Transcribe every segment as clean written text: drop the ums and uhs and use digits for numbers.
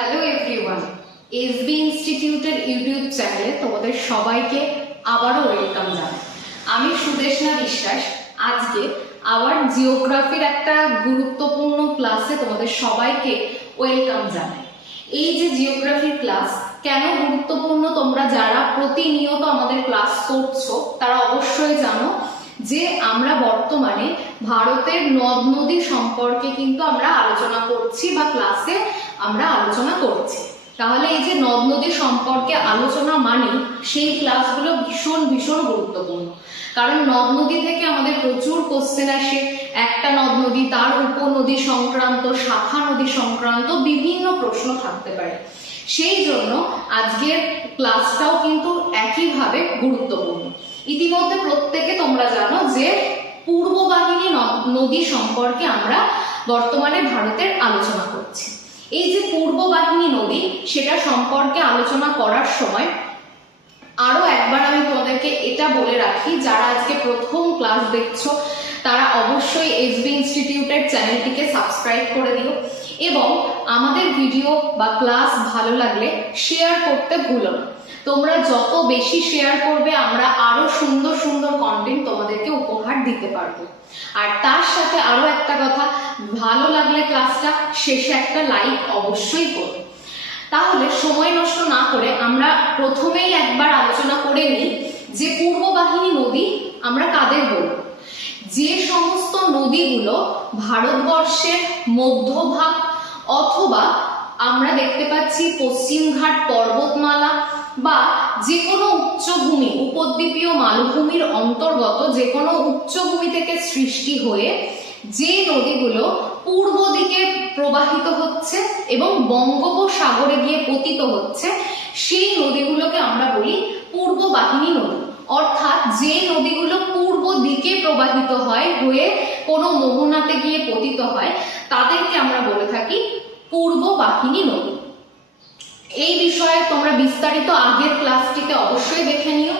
Hello everyone, SB ইনস্টিটিউটের YouTube চ্যানেলে তোমাদের সবাইকে আবারও ওয়েলকাম জানাই। আমি সুদেশনা বিশ্বাস আজকে আবার জিওগ্রাফির একটা গুরুত্বপূর্ণ ক্লাসে তোমাদের সবাইকে ওয়েলকাম জানাই। এই যে জিওগ্রাফির ক্লাস কেন গুরুত্বপূর্ণ, তোমরা যারা প্রতিনিয়ত আমাদের ক্লাস করছো তারা অবশ্যই জানো যে আমরা বর্তমানে ভারতের নদ নদী সম্পর্কে কিন্তু আমরা আলোচনা করছি বা ক্লাসে আমরা আলোচনা করছি। তাহলে এই যে নদ নদী সম্পর্কে আলোচনা মানে সেই ক্লাসগুলো ভীষণ ভীষণ গুরুত্বপূর্ণ, কারণ নদ নদী থেকে আমাদের প্রচুর কোশ্চেন আসে। একটা নদ নদী, তার উপনদী সংক্রান্ত, শাখা নদী সংক্রান্ত বিভিন্ন প্রশ্ন থাকতে পারে। সেই জন্য আজকের ক্লাসটাও কিন্তু একইভাবে গুরুত্বপূর্ণ। ইতিমধ্যে প্রত্যেকে তোমরা জানো যে পূর্ব বাহিনী নদী সম্পর্কে আমরা বর্তমানে ভারতের আলোচনা করছি। এই যে পূর্ব বাহিনী নদী, সেটা সম্পর্কে আলোচনা করার সময় আরো একবার আমি তোমাদেরকে এটা বলে রাখি, যারা আজকে প্রথম ক্লাস দেখছো তারা অবশ্যই এসবি ইনস্টিটিউটের চ্যানেলটিকে সাবস্ক্রাইব করে দিও এবং আমাদের ভিডিও বা ক্লাস ভালো লাগলে শেয়ার করতে ভুলো না। তোমরা যত বেশি শেয়ার করবে আমরা আরো সুন্দর সুন্দর কন্টেন্ট তোমাদেরকে উপহার দিতে পারবো। আর তার সাথে আরো একটা কথা, ভালো লাগলে ক্লাসটা শেষে একটা লাইক অবশ্যই করবে। তাহলে সময় নষ্ট না করে আমরা প্রথমেই একবার আলোচনা করে নিই যে পূর্ব বাহিনী নদী আমরা কাদের বলবো। যে সমস্ত নদীগুলো ভারতবর্ষের মধ্যভাগ অথবা আমরা দেখতে পাচ্ছি পশ্চিমঘাট পর্বতমালা বা যে কোনো উচ্চভূমি, উপদ্বীপীয় মালভূমির অন্তর্গত যে কোনো উচ্চভূমি থেকে সৃষ্টি হয়ে যে নদীগুলো পূর্ব দিকে প্রবাহিত হচ্ছে এবং বঙ্গোপসাগরে গিয়ে পতিত হচ্ছে, সেই নদীগুলোকে আমরা বলি পূর্ব বাহিনী নদী। অর্থাৎ যে নদীগুলো পূর্ব দিকে প্রবাহিত হয় হয়ে কোনো মোহনাতে গিয়ে পতিত হয় তাদেরকে আমরা বলে থাকি পূর্ব বাহিনী নদী। এই বিষয়ে তোমরা বিস্তারিত আগের ক্লাসটিতে অবশ্যই দেখে নিও।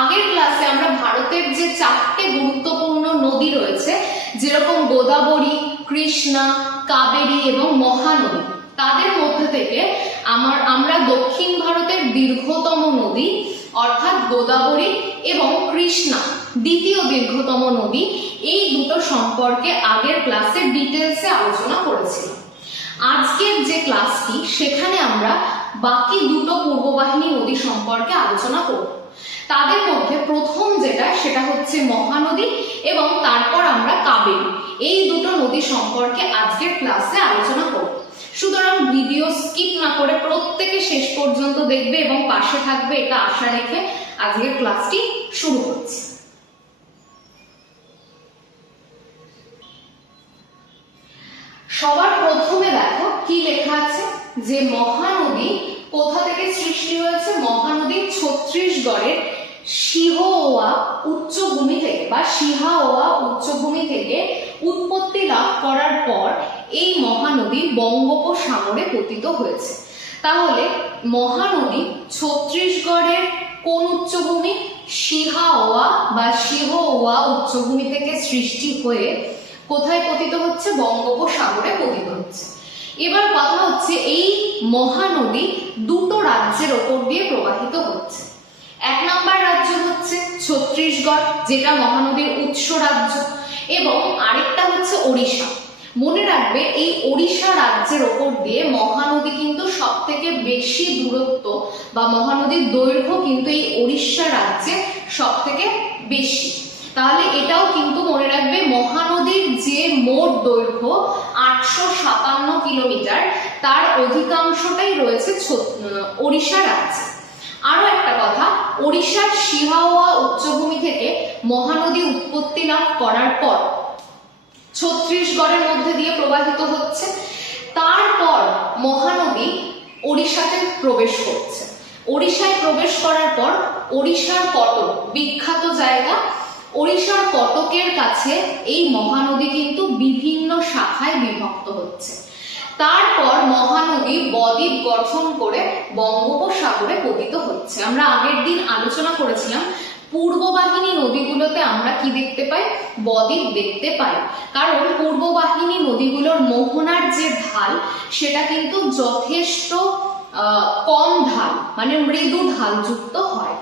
আগের ক্লাসে আমরা ভারতের যে 4টে গুরুত্বপূর্ণ নদী রয়েছে, যেরকম গোদাবরী, কৃষ্ণা, কাবেরী এবং মহানদী, তাদের মধ্যে থেকে আমরা দক্ষিণ ভারতের দীর্ঘতম নদী অর্থাৎ গোদাবরী এবং কৃষ্ণা দ্বিতীয় দীর্ঘতম নদী, এই দুটো সম্পর্কে আগের ক্লাসে ডিটেলসে আলোচনা করেছিলাম। আজকের যে ক্লাসটি সেখানে আমরা বাকি দুটো পূর্ব বাহিনী নদী সম্পর্কে আলোচনা করব। তাদের মধ্যে প্রথম যেটা সেটা হচ্ছে মহানদী এবং তারপর আমরা কাবেরী, এই দুটো নদী সম্পর্কে আজকের ক্লাসে আলোচনা করব। সুতরাং ভিডিও স্কিপ না করে প্রত্যেকে শেষ পর্যন্ত দেখবে এবং পাশে থাকবে, এটা আশা রেখে আজকের ক্লাসটি শুরু করছি। সবার প্রথমে দেখো কি লেখা আছে যে মহানদী কোথা থেকে সৃষ্টি হয়েছে। মহানদী ছত্তিশগড়ের সিহওয়া উচ্চভূমি থেকে বা সিহাওয়া উচ্চভূমি থেকে উৎপত্তি লাভ করার পর এই মহানদী বঙ্গোপসাগরে পতিত হয়েছে। তাহলে মহানদী ছত্তিশগড়ের কোন উচ্চভূমি? সিহাওয়া বা সিহওয়া উচ্চভূমি থেকে সৃষ্টি হয়ে কোথায় পতিত হচ্ছে? বঙ্গোপসাগরে পতিত হচ্ছে। এবার কথা হচ্ছে এই মহানদী দুটো রাজ্যের ওপর দিয়ে প্রবাহিত হচ্ছে। এক নম্বর রাজ্য হচ্ছে ছত্তিশগড়, যেটা মহানদীর উৎস রাজ্য, এবং আরেকটা হচ্ছে ওড়িশা। মনে রাখবে এই ওড়িশা রাজ্যের ওপর দিয়ে মহানদী কিন্তু সব থেকে বেশি দূরত্ব বা মহানদীর দৈর্ঘ্য কিন্তু এই ওড়িশা রাজ্যে সব থেকে বেশি। তাহলে এটাও কিন্তু মনে রাখবে মহানদীর যে মোট দৈর্ঘ্য 857 কিলোমিটার, তার অধিকাংশটাই রয়েছে ওড়িশা রাজ্যে। আরো একটা কথা, ওড়িশার সিহাওয়া উচ্চভূমি থেকে মহানদী উৎপত্তি লাভ করার পর ছত্তিশগড়ের মধ্যে দিয়ে প্রবাহিত হচ্ছে, তারপর মহানদী ওড়িশাতে প্রবেশ করছে। ওড়িশায় প্রবেশ করার পর ওড়িশার কটক, বিখ্যাত জায়গা, ওড়িশার কটকের কাছে এই মহানদী কিন্তু বিভিন্ন শাখায় বিভক্ত হচ্ছে। তারপর মহানদী বদ্বীপ গঠন করে বঙ্গোপসাগরে পতিত হচ্ছে। আমরা আগের দিন আলোচনা করেছিলাম পূর্ববাহিনী নদীগুলোতে আমরা কি দেখতে পাই? বদ্বীপ দেখতে পাই, কারণ পূর্ববাহিনী নদীগুলোর মোহনার যে ঢাল সেটা কিন্তু যথেষ্ট কম ঢাল, মানে মৃদু ঢাল যুক্ত হয়।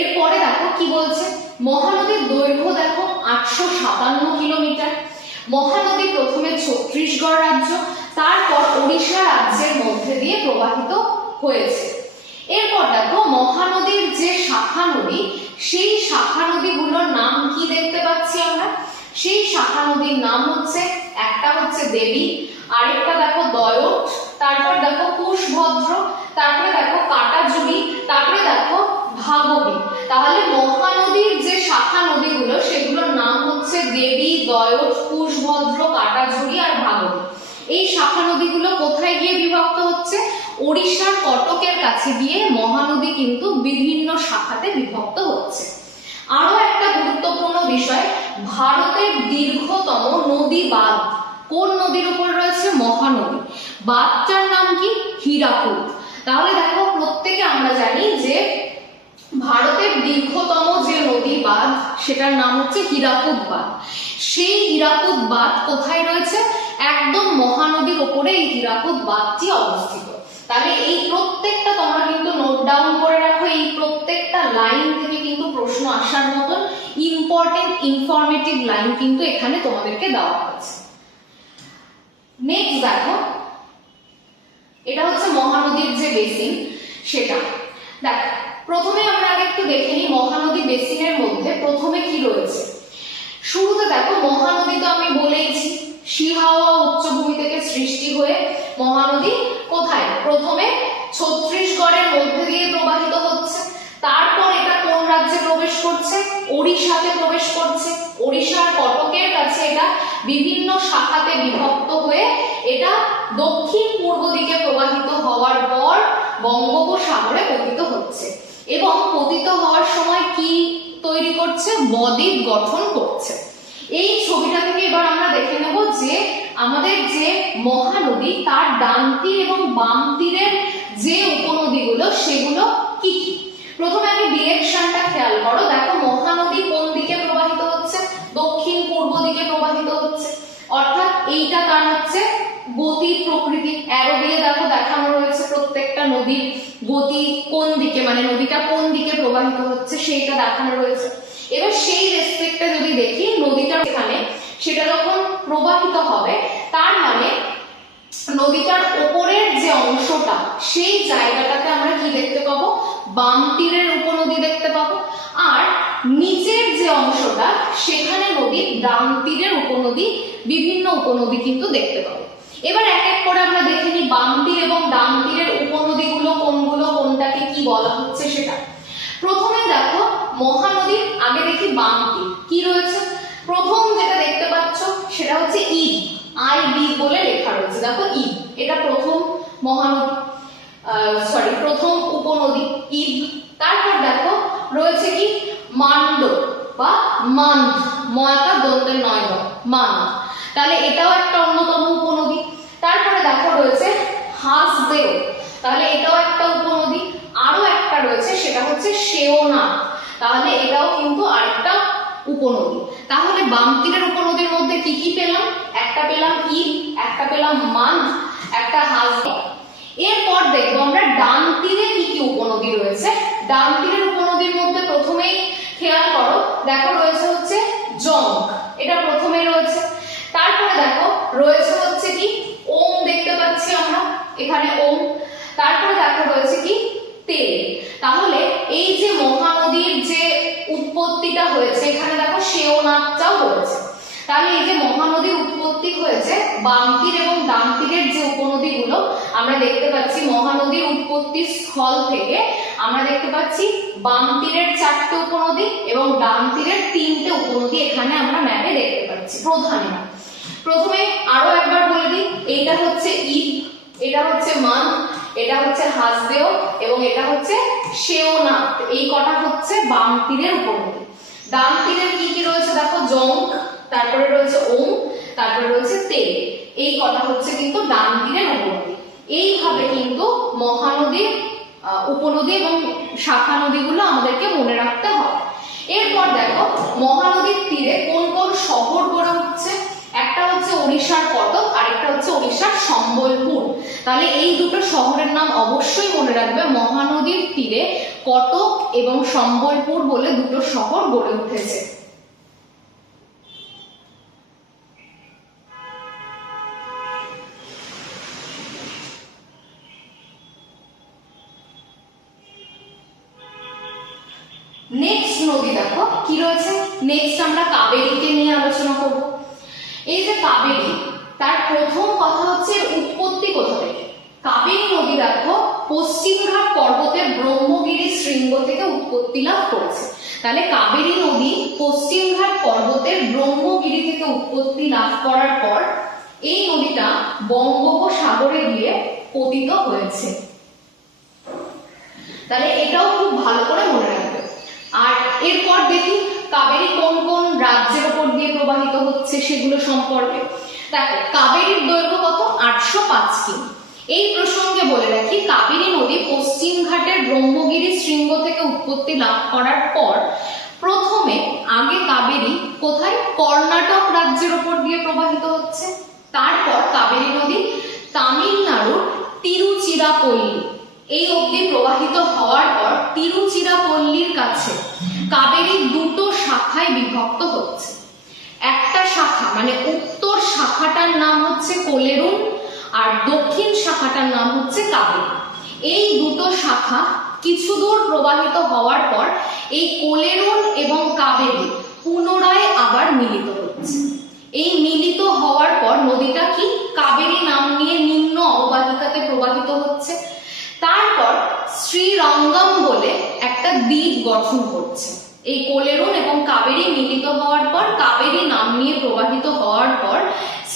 এরপরে দেখো কি বলছে, মহানদীর দৈর্ঘ্য দেখো 857 কিলোমিটার। মহানদী প্রথমে ছত্তিশগড় রাজ্য, তারপর ওড়িশা রাজ্যের মধ্যে দিয়ে প্রবাহিত হয়েছে। এরপর দেখো মহানদীর যে শাখা নদী, সেই শাখা নদীগুলোর নাম কি দেখতে পাচ্ছি আমরা? সেই শাখা নদীর নাম হচ্ছে, একটা হচ্ছে দেবী, আরেকটা দেখো দয়ট, তারপর দেখো কুশভদ্র, তারপরে দেখো কাটাজুড়ি, তারপরে দেখো ভাগবী। তাহলে মহানদীর যে শাখা নদীগুলো সেগুলোর নাম হচ্ছে দেবী, দয়ট, কুশভদ্র, কাটাজুড়ি আর ভাগবী। এই শাখা নদীগুলো কোথায় গিয়ে বিভক্ত হচ্ছে? ওড়িশার কটকের কাছে গিয়ে মহানদী কিন্তু বিভিন্ন শাখাতে বিভক্ত হচ্ছে। আরো একটা গুরুত্বপূর্ণ বিষয়, ভারতের দীর্ঘতম নদী বাঁধ কোন নদীর উপর রয়েছে? মহানদী। বাঁধটার নাম কি? হীরাকুদ। তাহলে দেখো প্রত্যেকে আমরা জানি যে ভারতের দীর্ঘতম যে নদী বাঁধ সেটার নাম হচ্ছে হীরাকুদ বাঁধ। সেই হীরাকুদ বাঁধ কোথায় রয়েছে? একদম মহানদীর উপরে এই হীরাকুদ বাঁধটি অবস্থিত। তাহলে এই প্রত্যেকটা তোমরা কিন্তু নোট ডাউন করে রাখো, এই প্রত্যেকটা লাইন থেকে কিন্তু প্রশ্ন আসার মতন ইম্পর্টেন্ট ইনফরমেটিভ লাইন কিন্তু এখানে তোমাদেরকে দেওয়া হয়েছে। নেক্সট দেখো, এটা হচ্ছে মহানদীর যে বেসিন সেটা। দেখো প্রথমে আমরা আগে একটু দেখে নিই মহানদী বেসিনের মধ্যে প্রথমে কি রয়েছে। শুরুতে দেখো মহানদী তো আমি বলেইছি সিহাওয়া উচ্চভূমি থেকে সৃষ্টি হয়ে মহানদী কোথায়? প্রথমে ছত্তিশগড়ের মধ্যে দিয়ে প্রবাহিত হচ্ছে, তারপর এটা কোন রাজ্যে প্রবেশ করছে? ওড়িশাতে প্রবেশ করছে। ওড়িশার কটকের কাছে এটা বিভিন্ন শাখাতে বিভক্ত হয়ে এটা দক্ষিণ পূর্ব দিকে প্রবাহিত হওয়ার পর বঙ্গোপসাগরে পতিত হচ্ছে, এবং পতিত হওয়ার সময় কি তৈরি করছে? বদ্বীপ গঠন করছে। এই ছবিটা থেকে এবার আমরা দেখে নেব যে আমাদের যে মহানদী তার ডান তীর এবং বাম তীরের যে উপনদীগুলো সেগুলো কি কি। প্রথমে আমি ডিরেকশনটা খেয়াল করো, দেখো মহানদী কোন দিকে প্রবাহিত হচ্ছে? দক্ষিণ পূর্ব দিকে প্রবাহিত হচ্ছে, অর্থাৎ এইটা তার হচ্ছে গতি প্রকৃতি। অ্যারো দিয়ে দেখো দেখানো রয়েছে প্রত্যেকটা নদীর গতি কোন দিকে, মানে নদীটা কোন দিকে প্রবাহিত হচ্ছে সেইটা দেখানো রয়েছে। এবার সেই রেসপেক্টে যদি দেখি নদীটা এখানে সেটা যখন প্রবাহিত হবে তার মানে নদীটার উপরের যে অংশটা সেই জায়গাটাতে আমরা কি দেখতে পাবো? বাম তীরের উপনদী দেখতে পাবো, আর নিচের যে অংশটা সেখানে নদীর ডান তীরের উপনদী, বিভিন্ন উপনদী কিন্তু দেখতে পাবো। এবার এক এক করে আমরা দেখে নিই বাম তীর এবং ডান তীরের উপনদীগুলো কোনগুলো, কোনটাকে কি বলা হচ্ছে সেটা। প্রথমে দেখো মহানদীর আগে দেখি বাম তীর কি রয়েছে। প্রথম যেটা দেখতে পাচ্ছ সেটা হচ্ছে ইব, আইবি বলে লেখা রয়েছে। দেখো ইব, এটা প্রথম মহানদী, প্রথম উপনদী ইব। তারপর দেখো রয়েছে কি? মান্ড বা মান্দ, ময়কা দন্তের নয় দ, মান্দ। তাহলে এটাও একটা অন্যতম উপনদী। তারপরে দেখো রয়েছে হাসদেও, তাহলে এটাও একটা উপনদী। আরো একটা রয়েছে সেটা হচ্ছে শেওনাথ, তাহলে এটাও কিন্তু আরেকটা উপনদী। তাহলে বাম তীরের উপনদীর মধ্যে কি কি পেলাম? একটা পেলাম ইব, একটা পেলাম মান্দ, একটা হাসদেও। এরপর দেখবো আমরা ডান তীরে কি কি উপনদী রয়েছে। ডান তীরের উপনদীর মধ্যে প্রথমেই খেয়াল করো, দেখো রয়েছে হচ্ছে জং, এটা প্রথমে রয়েছে। তারপরে দেখো রয়েছে হচ্ছে কি? ওম, দেখতে পাচ্ছি আমরা এখানে ওম। তারপরে দেখো রয়েছে কি? তেল। তাহলে এই যে মহানদীর যে উৎপত্তিটা হয়েছে এখানে দেখো শেওনাথটাও হয়েছে। তাহলে এই যে মহানদীর উৎপত্তি হয়েছে বাম তীর এবং ডান তীরের যে উপনদীগুলো আমরা দেখতে পাচ্ছি, মহানদীর উৎপত্তি স্থল থেকে আমরা দেখতে পাচ্ছি বাম তীরের 4টে উপনদী এবং ডান তীরের 3টে উপনদী এখানে আমরা ম্যাপে দেখতে পাচ্ছি প্রধান। প্রথমে আরো একবার বলে দিই, এইটা হচ্ছে ইব, এটা হচ্ছে মান, এটা হচ্ছে হাসদেও এবং এটা হচ্ছে শেওনাথ। এই কটা হচ্ছে বাম তীরের উপনদী। ডান তীরের কি কি রয়েছে দেখো, জং, তারপরে রয়েছে ওম, তারপরে রয়েছে তেল। এই কটা হচ্ছে কিন্তু ডান তীরের উপনদী। এইভাবে কিন্তু মহানদীর উপনদী এবং শাখা নদীগুলো আমাদেরকে মনে রাখতে হবে। এরপর দেখো মহানদীর তীরে কোন কোন শহর গড়ে উঠছে। একটা হচ্ছে ওড়িশার কটক, আরেকটা হচ্ছে ওড়িশার সম্বলপুর। তাহলে এই দুটো শহরের নাম অবশ্যই মনে রাখবে। মহানদীর তীরে কটক এবং সম্বলপুর বলে দুটো শহর গড়ে উঠেছে। নেক্সট নদী দেখো কি রয়েছে। নেক্সট আমরা কাবেরীকে নিয়ে আলোচনা করব। এই যে কাবেরী, তার প্রথম কথা হচ্ছে উৎপত্তি কোথা থেকে। কাবেরী নদী দেখো পশ্চিমঘাট পর্বতের ব্রহ্মগিরি শৃঙ্গ থেকে উৎপত্তি লাভ করেছে। তাহলে কাবেরী নদী পশ্চিমঘাট পর্বতের ব্রহ্মগিরি থেকে উৎপত্তি লাভ করার পর এই নদীটা বঙ্গোপসাগরে গিয়ে পতিত হয়েছে। তাহলে এটাও খুব ভালো করে মনে রাখবে। আর এরপর দেখি কাবেরী কোন কোন রাজ্যের উপর দিয়ে প্রবাহিত হচ্ছে সেগুলো সম্পর্কে। দেখো কাবেরীর দৈর্ঘ্য কত, 805 কিমি। এই প্রসঙ্গে বলে রাখি কাবেরী নদী পশ্চিমঘাটের ব্রহ্মগিরি শৃঙ্গ থেকে উৎপত্তি লাভ করার পর প্রথমে আগে কাবেরী কোথায়, কর্ণাটক রাজ্যের উপর দিয়ে প্রবাহিত হচ্ছে। তারপর কাবেরী নদী তামিলনাড়ুর তিরুচিরাপল্লী এই অবধি প্রবাহিত হওয়ার পর তিরুচিরাপল্লীর কাছে কাবেরী দুটো শাখায় বিভক্ত হচ্ছে। একটা শাখা মানে উত্তর শাখাটার নাম হচ্ছে কোলেরুন, আর দক্ষিণ শাখাটার নাম হচ্ছে কাবেরী। এই দুটো শাখা কিছু দূর প্রবাহিত হওয়ার পর এই কোলেরুন এবং কাবেরী পুনরায় আবার মিলিত হচ্ছে। এই মিলিত হওয়ার পর নদীটা কি কাবেরী নাম নিয়ে নিম্ন অববাহিকাতে প্রবাহিত হচ্ছে। তারপর শ্রীরঙ্গম বলে একটা দ্বীপ গঠন করছে। এই কোলেরুন এবং কাবেরী মিলিত হওয়ার পর কাবেরী নাম নিয়ে প্রবাহিত হওয়ার পর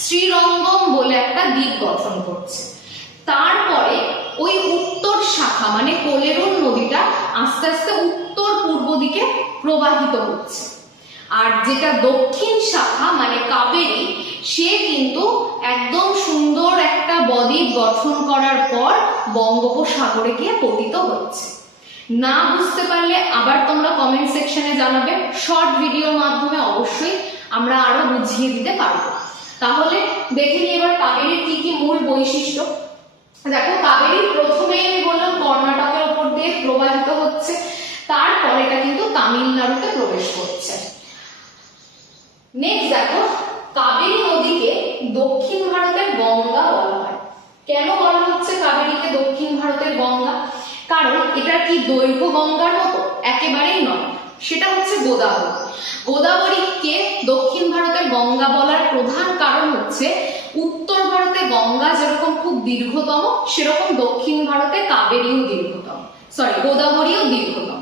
শ্রীরঙ্গম বলে একটা দ্বীপ গঠন করছে। তারপরে ওই উত্তর শাখা মানে কোলেরুন নদীটা আস্তে আস্তে উত্তর পূর্ব দিকে প্রবাহিত হচ্ছে। আর যেটা দক্ষিণ শাখা মানে কাবেরী, সে কিন্তু একদম সুন্দর একটা বদ্বীপ গঠন করার পর বঙ্গোপসাগরে গিয়ে পতিত হচ্ছে। না বুঝতে পারলে আবার তোমরা কমেন্ট সেকশনে জানাবে, শর্ট ভিডিওর মাধ্যমে অবশ্যই আমরা আরো বুঝিয়ে দিতে পারবো। তাহলে দেখে নিই এবার কাবেরীর কি কি মূল বৈশিষ্ট্য। দেখো কাবেরী প্রথমেই আমি বললাম কর্ণাটকের উপর দিয়ে প্রবাহিত হচ্ছে, তারপর এটা কিন্তু তামিলনাড়ুতে প্রবেশ করছে। নেক্সট দেখো কাবেরী নদীকে দক্ষিণ ভারতের গঙ্গা বলা হয়। কেন বলা হচ্ছে কাবেরীকে দক্ষিণ ভারতের গঙ্গা? কারণ এটা কি দৈর্ঘ্য গঙ্গার মতো? একেবারেই নয়, সেটা হচ্ছে গোদাবরী। গোদাবরীকে দক্ষিণ ভারতের গঙ্গা বলার প্রধান কারণ হচ্ছে উত্তর ভারতে গঙ্গা যেরকম খুব দীর্ঘতম, সেরকম দক্ষিণ ভারতে কাবেরীও দীর্ঘতম, গোদাবরীও দীর্ঘতম।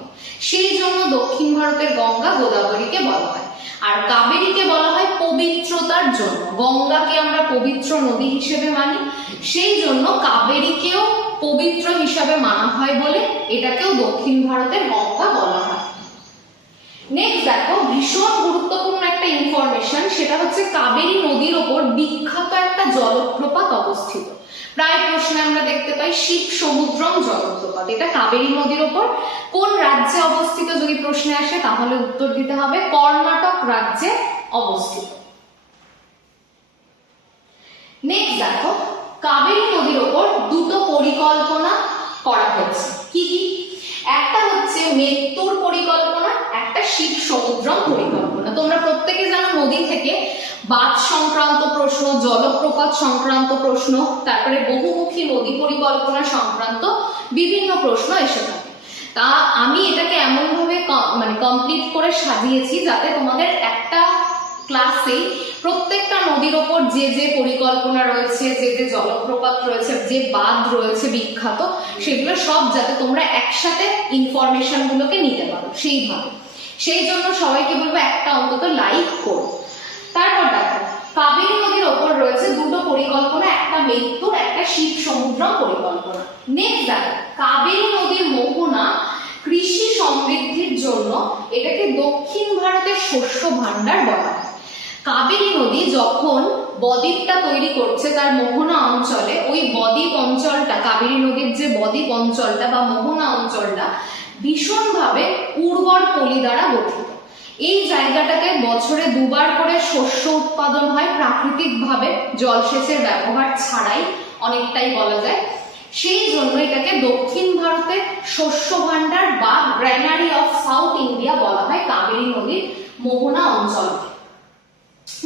সেই জন্য দক্ষিণ ভারতের গঙ্গা গোদাবরীকে বলা হয়। আর কাবেরীকে বলা হয় পবিত্রতার জন্য। গঙ্গাকে আমরা পবিত্র নদী হিসেবে মানি, সেই জন্য কাবেরীকেও পবিত্র হিসাবে মানা হয় বলে এটাকেও দক্ষিণ ভারতের গঙ্গা বলা হয়। নেক্সট দেখো ভীষণ গুরুত্বপূর্ণ একটা ইনফরমেশন, সেটা হচ্ছে কাবেরী নদীর ওপর বিখ্যাত একটা জলপ্রপাত অবস্থিত। প্রায় প্রশ্নে আমরা দেখতে পাই শিব সমুদ্রম জলপ্রপাত। এটা কাবেরী নদীর ওপর কোন রাজ্যে অবস্থিত যদি প্রশ্নে আসে তাহলে উত্তর দিতে হবে কর্ণাটক রাজ্যে অবস্থিত। নেক্সট দেখো কাবেরী নদীর ওপর দুটো পরিকল্পনা করা হয়েছে। কি কি? একটা হচ্ছে মেত্তুর পরিকল্পনা, একটা শিব সমুদ্রম পরিকল্পনা। তোমরা প্রত্যেকে জানো নদী থেকে বাঁধ সংক্রান্ত প্রশ্ন, জলপ্রপাত সংক্রান্ত প্রশ্ন, তারপরে বহুমুখী নদী পরিকল্পনা সংক্রান্ত বিভিন্ন প্রশ্ন এসে থাকে। তা আমি এটাকে এমন ভাবে কমপ্লিট করে সাজিয়েছি যাতে তোমাদের একটা ক্লাসে প্রত্যেকটা নদীর ওপর যে যে পরিকল্পনা রয়েছে, যে যে জলপ্রপাত রয়েছে, যে বাঁধ রয়েছে বিখ্যাত, সেগুলো সব যাতে তোমরা একসাথে ইনফরমেশন গুলোকে নিতে পারো সেইভাবে। সেই জন্য সবাইকে বলবো একটা অন্তত লাইক করো। তারপর দেখো কাবেরী নদীর ওপর রয়েছে দুটো পরিকল্পনা, একটা মেত্তুর, একটা শিব সমুদ্রম পরিকল্পনা। নেক্সট দেখো কাবেরী নদীর মোহনা কৃষি সমৃদ্ধির জন্য এটাকে দক্ষিণ ভারতের শস্য ভাণ্ডার বলা হয়। কাবেরী নদী যখন বদ্বীপটা তৈরি করছে তার মোহনা অঞ্চলে, ওই বদ্বীপ অঞ্চলটা, কাবেরী নদীর যে বদ্বীপ অঞ্চলটা বা মোহনা অঞ্চলটা ভীষণভাবে উর্বর পলি দ্বারা গঠিত। এই জায়গাটাতে বছরে দুবার করে শস্য উৎপাদন হয় প্রাকৃতিকভাবে, জলসেচের ব্যবহার ছাড়াই অনেকটাই বলা যায়। সেই জন্য এটাকে দক্ষিণ ভারতের শস্য ভাণ্ডার বা গ্র্যানারি অফ সাউথ ইন্ডিয়া বলা হয় কাবেরী নদীর মোহনা অঞ্চলকে।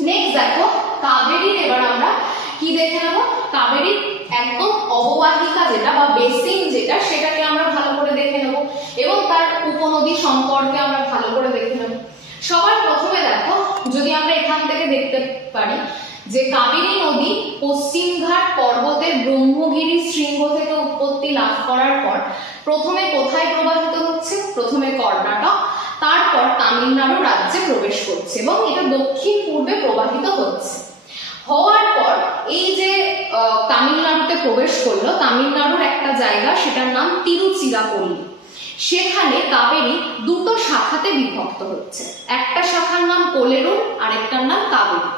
নেক্সট দেখো কাবেরীর, এবার আমরা কি দেখে নেব, কাবেরীর একদম অববাহিকা যেটা বা বেসিন যেটা, সেটাকে আমরা ভালো করে দেখে নেব এবং তার উপনদী সম্পর্কে আমরা ভালো করে দেখে নেব। সবার প্রথমে দেখো, যদি আমরা এখান থেকে দেখতে পারি যে কাবেরী নদী পশ্চিমঘাট পর্বতের ব্রহ্মগিরি শৃঙ্গ থেকে উৎপত্তি লাভ করার পর প্রথমে কোথায় প্রবাহিত হচ্ছে, প্রথমে কর্ণাটক, তারপর তামিলনাড়ু রাজ্যে প্রবেশ করছে এবং এটা দক্ষিণ পূর্বে প্রবাহিত হচ্ছে। হওয়ার পর এই যে তামিলনাড়ুতে প্রবেশ করলো, তামিলনাড়ুর একটা জায়গা সেটার নাম তিরুচিরাপল্লী, সেখানে কাবেরী দুটো শাখাতে বিভক্ত হচ্ছে। একটা শাখার নাম কোলেরুর, আরেকটার নাম কাবেরী।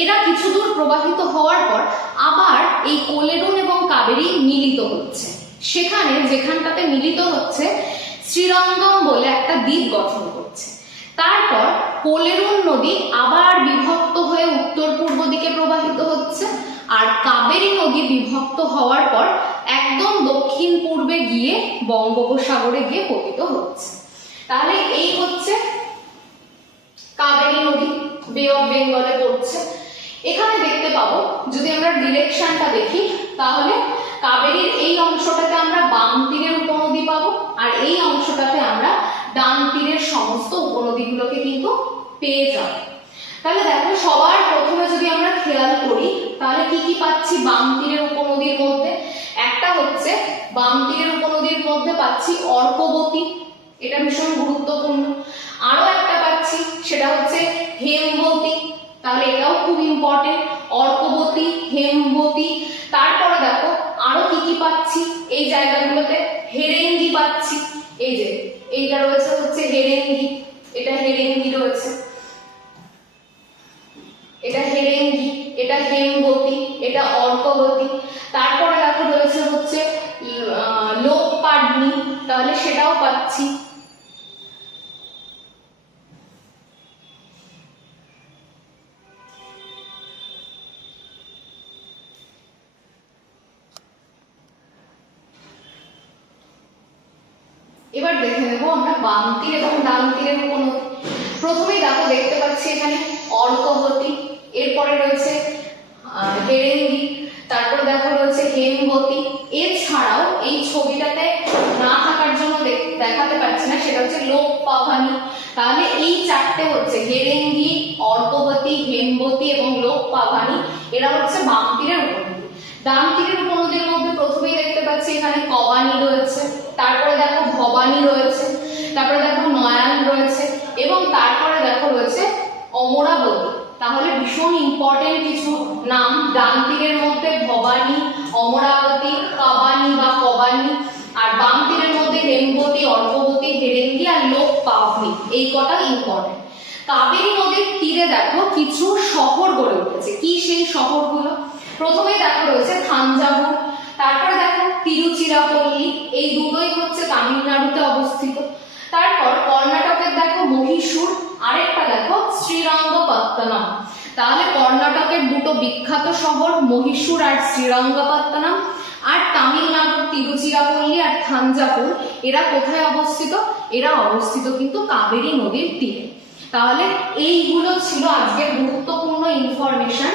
এরা কিছু দূর প্রবাহিত হওয়ার পর আবার এই কোলেরুন এবং কাবেরী মিলিত হচ্ছে। সেখানে যেখানটাতে মিলিত হচ্ছে শ্রীরঙ্গম বলে একটা দ্বীপ গঠন করছে। তারপর কোলেরুন নদী আবার বিভক্ত হয়ে উত্তর পূর্ব দিকে প্রবাহিত হচ্ছে, আর কাবেরী নদী বিভক্ত হওয়ার পর একদম দক্ষিণ পূর্বে গিয়ে বঙ্গোপসাগরে গিয়ে পতিত হচ্ছে। তাহলে এই হচ্ছে কাবেরী নদী, বে অফ বেঙ্গলে পড়ছে। এখানে দেখতে পাবো, যদি আমরা ডিরেকশনটা দেখি তাহলে কাবেরীর এই অংশটাতে আমরা বাম তীরের উপনদী পাবো, আর এই অংশটাতে আমরা ডান তীরের সমস্ত উপনদীগুলোকে কিন্তু পেয়ে যাব। তাহলে দেখো সবার প্রথমে যদি আমরা খেয়াল করি তাহলে কি কি পাচ্ছি বাম তীরের উপনদীর মধ্যে, একটা হচ্ছে বাম তীরের উপনদীর মধ্যে পাচ্ছি অর্কবতী, এটা ভীষণ গুরুত্বপূর্ণ। আরো একটা পাচ্ছি সেটা হচ্ছে হেমবতী, তাহলে এটাও খুব ইম্পর্টেন্ট, অর্কবতী, হেমবতী। তারপরে দেখো আরো কি কি পাচ্ছি এই জায়গাগুলোতে, হেরেঙ্গি পাচ্ছি, এই যে এইটা রয়েছে হচ্ছে হেরেঙ্গি, এটা হেরেঙ্গি রয়েছে, এটা হেরেঙ্গি, এটা হেমবতী, এটা অর্কবতী। তারপরে দেখো রয়েছে হচ্ছে লোকপাডনি, তাহলে সেটাও পাচ্ছি। এবার দেখে নেব আমরা বাম তীর এবং ডান তীরের উপনদী। প্রথমেই দেখো দেখতে পাচ্ছি এখানে অর্কবতী, এরপরে রয়েছে হেরেঙ্গি, তারপরে দেখো রয়েছে হেমবতী। এছাড়াও এই ছবিটাতে না থাকার জন্য দেখাতে পারছি না, সেটা হচ্ছে লোকপাভানি। তাহলে এই চারটে হচ্ছে হেরেঙ্গি, অর্কবতী, হেমবতী এবং লোকপাভানি, এরা হচ্ছে বাম তীরের উপনদী। ডান তীরের উপনদীর মধ্যে প্রথমেই দেখতে পাচ্ছি এখানে কবানি রয়েছে, তারপরে দেখো ভবানী রয়েছে, তারপরে দেখো নয়ান রয়েছে এবং তারপরে দেখো রয়েছে অমরাবতী। তাহলে ভীষণ ইম্পর্টেন্ট কিছু নাম, ডান তীরের মধ্যে ভবানী, অমরাবতী, কাবানি বা কবানি, আর বাম তীরের মধ্যে হেমবতী, অর্কবতী, হেরেঙ্গি আর লোকপাভনি, এই কটা ইম্পর্টেন্ট। কাবেরী নদীর তীরে দেখো কিছু শহর গড়ে উঠেছে। কি সেই শহরগুলো? প্রথমেই দেখো রয়েছে থাঞ্জাভুর, তারপরে দেখো তিরুচিরাপল্লী, এই দুটোই হচ্ছে তামিলনাড়ুতে অবস্থিত। তারপর কর্ণাটকের দেখো মহীশূর, আরেকটা দেখো শ্রীরঙ্গপত্তনম। তাহলে কর্ণাটকের দুটো বিখ্যাত শহর মহীশূর আর শ্রীরঙ্গপত্তনম, আর তামিলনাড়ুর তিরুচিরাপল্লী আর থাঞ্জাভুর, এরা কোথায় অবস্থিত? এরা অবস্থিত কিন্তু কাবেরী নদীর তীরে। তাহলে এইগুলো ছিল আজকের গুরুত্বপূর্ণ ইনফরমেশন।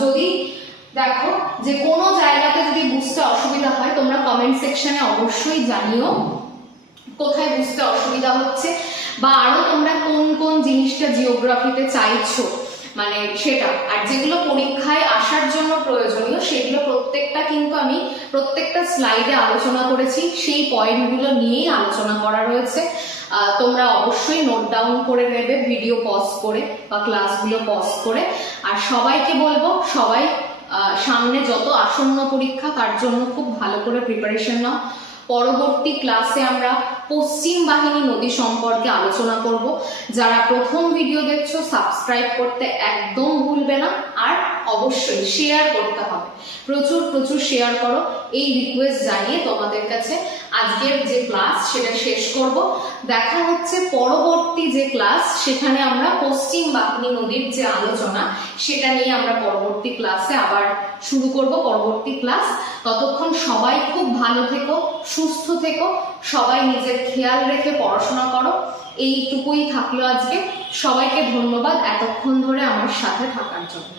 যদি দেখো যে কোনো জায়গাতে যদি বুঝতে অসুবিধা হয় তোমরা কমেন্ট সেকশনে অবশ্যই জানিও কোথায় বুঝতে অসুবিধা হচ্ছে, বা আরো তোমরা কোন কোন জিনিসটা জিওগ্রাফিতে চাইছো মানে সেটা, আর যেগুলো পরীক্ষায় আসার জন্য প্রয়োজনীয় সেগুলো প্রত্যেকটা কিন্তু আমি প্রত্যেকটা স্লাইডে আলোচনা করেছি, সেই পয়েন্টগুলো নিয়েই আলোচনা করা রয়েছে। তোমরা অবশ্যই নোট ডাউন করে নেবে ভিডিও পজ করে বা ক্লাসগুলো পজ করে। আর সবাইকে বলবো সবাই সামনে যত আসন্ন পরীক্ষা তার জন্য খুব ভালো করে প্রিপারেশন নাও। পরবর্তী ক্লাসে আমরা পশ্চিম বাহিনী নদী সম্পর্কে আলোচনা করব। যারা প্রথম ভিডিও দেখছো সাবস্ক্রাইব করতে একদম ভুলবে না, আর অবশ্যই শেয়ার করতে হবে, প্রচুর প্রচুর শেয়ার করো। এই রিকোয়েস্ট জানিয়ে তোমাদের কাছে আজকের যে ক্লাস সেটা শেষ করব। দেখা হচ্ছে পরবর্তী যে ক্লাস, সেখানে আমরা পশ্চিম বাহিনী নদীর যে আলোচনা সেটা নিয়ে আমরা পরবর্তী ক্লাসে আবার শুরু করব পরবর্তী ক্লাস। ততক্ষণ সবাই খুব ভালো থেকো, সুস্থ থেকো, সবাই নিজের খেয়াল রেখে পড়াশোনা করো। এইটুকুই থাকলো আজকে। সবাইকে ধন্যবাদ এতক্ষণ ধরে আমার সাথে থাকার জন্য।